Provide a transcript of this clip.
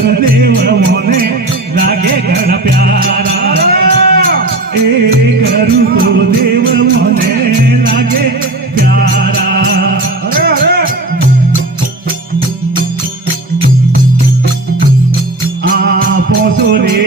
देव मोने लागे घण प्यारा ए करूं तो देव मोने लागे प्यारा पोसो रे